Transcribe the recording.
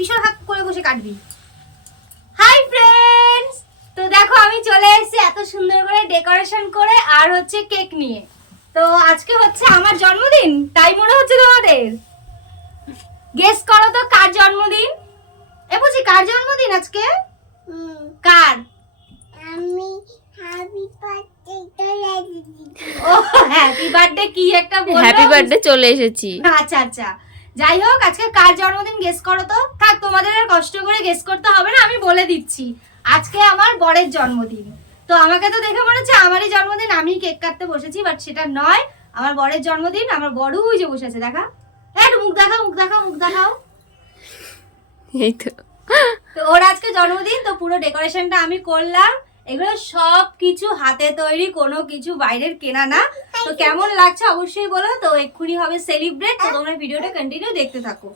পিছন হাত করে বসে কাটবি। হাই ফ্রেন্ডস, তো দেখো আমি চলে এসেছি এত সুন্দর করে ডেকোরেশন করে আর হচ্ছে কেক নিয়ে। তো আজকে হচ্ছে আমার জন্মদিন, তাই মনে হচ্ছে তোমাদের? গেস করো তো কার জন্মদিন? এ বুঝি কার জন্মদিন আজকে? কার? আমি হ্যাপি বার্থডে চলে এসেছি। ও হ্যাপি বার্থডে কি একটা বললো? হ্যাপি বার্থডে চলে এসেছি। আচ্ছা আচ্ছা, যাই হোক আজকে কার জন্মদিন গেস করো তো। থাক, তোমাদের আর কষ্ট করে গেস করতে হবে না, আমি বলে দিচ্ছি। আজকে আমার বরের জন্মদিন। তো আমাকে তো দেখে মনে হচ্ছে আমারই জন্মদিন, আমি কেক কাটতে বসেছি, বাট সেটা নয়। আমার বরের জন্মদিন। আমার বড় ওই যে বসে আছে, দেখা। একটু মুখ দেখাও, মুখ দেখাও, মুখ দেখাও। এই তো তো ওর আজকে জন্মদিন, তো পুরো ডেকোরেশনটা আমি করলাম। এগুলো সব কিছু হাতে তৈরি, কোনো কিছু বাইরের কেনা না। তো কেমন লাগছে অবশ্যই বলো। তো এক্ষুনি হবে সেলিব্রেট, তো তোমরা ভিডিওটা কন্টিনিউ দেখতে থাকো।